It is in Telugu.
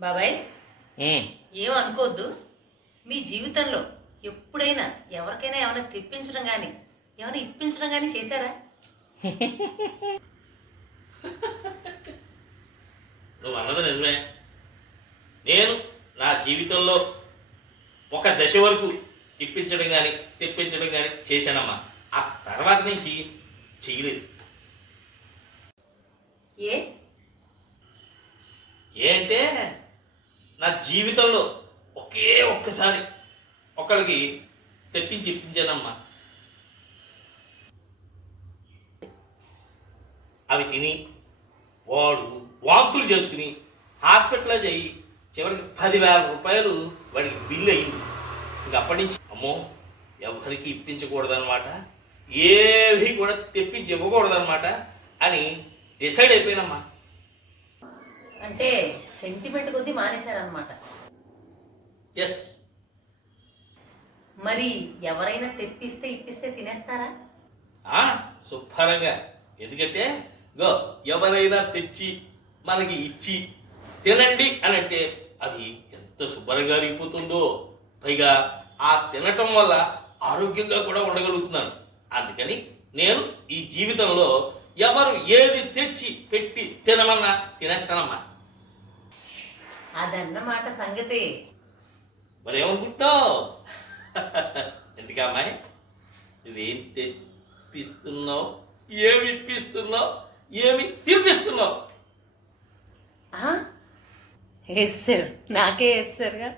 బాబాయ్, ఏమనుకోవద్దు. మీ జీవితంలో ఎప్పుడైనా ఎవరికైనా ఏమైనా తెప్పించడం కానీ ఏమైనా ఇప్పించడం కానీ చేశారా? నువ్వు అన్నది నిజమే. నేను నా జీవితంలో ఒక దశ వరకు ఇప్పించడం కానీ తెప్పించడం కానీ చేశానమ్మా. ఆ తర్వాత నుంచి చెయ్యలేదు. అంటే నా జీవితంలో ఒకే ఒక్కసారి ఒకరికి తెప్పించి ఇప్పించానమ్మా. అవి తిని వాడు వాంతులు చేసుకుని హాస్పిటల్లో చెయ్యి చివరికి 10,000 రూపాయలు వాడికి బిల్లు అయింది. ఇంక అప్పటి నుంచి అమ్మో ఎవరికి ఇప్పించకూడదన్నమాట, ఏవి కూడా తెప్పించి ఇవ్వకూడదన్నమాట అని డిసైడ్ అయిపోయినమ్మా. అంటే సెంటిమెంట్ కొద్దీ మానేశారనమాట. ఎస్. మరి ఎవరైనా తెప్పిస్తే ఇప్పిస్తే తినేస్తారా? శుభ్రంగా. ఎందుకంటే ఎవరైనా తెచ్చి మనకి ఇచ్చి తినండి అని అంటే అది ఎంత శుభ్రంగా అరిగిపోతుందో. పైగా ఆ తినటం వల్ల ఆరోగ్యంగా కూడా ఉండగలుగుతున్నాను. అందుకని నేను ఈ జీవితంలో ఎవరు ఏది తెచ్చి పెట్టి తినమన్నా తినేస్తానమ్మా. అదన్నమాట సంగతి. మరి ఏమనుకుంటావు? ఎందుకు అమ్మాయి, నువ్వేం తెప్పిస్తున్నావు, ఏమి ఇప్పిస్తున్నావు, ఏమి తినిపిస్తున్నావు? వేస్తారు, నాకే వేస్తారుగా.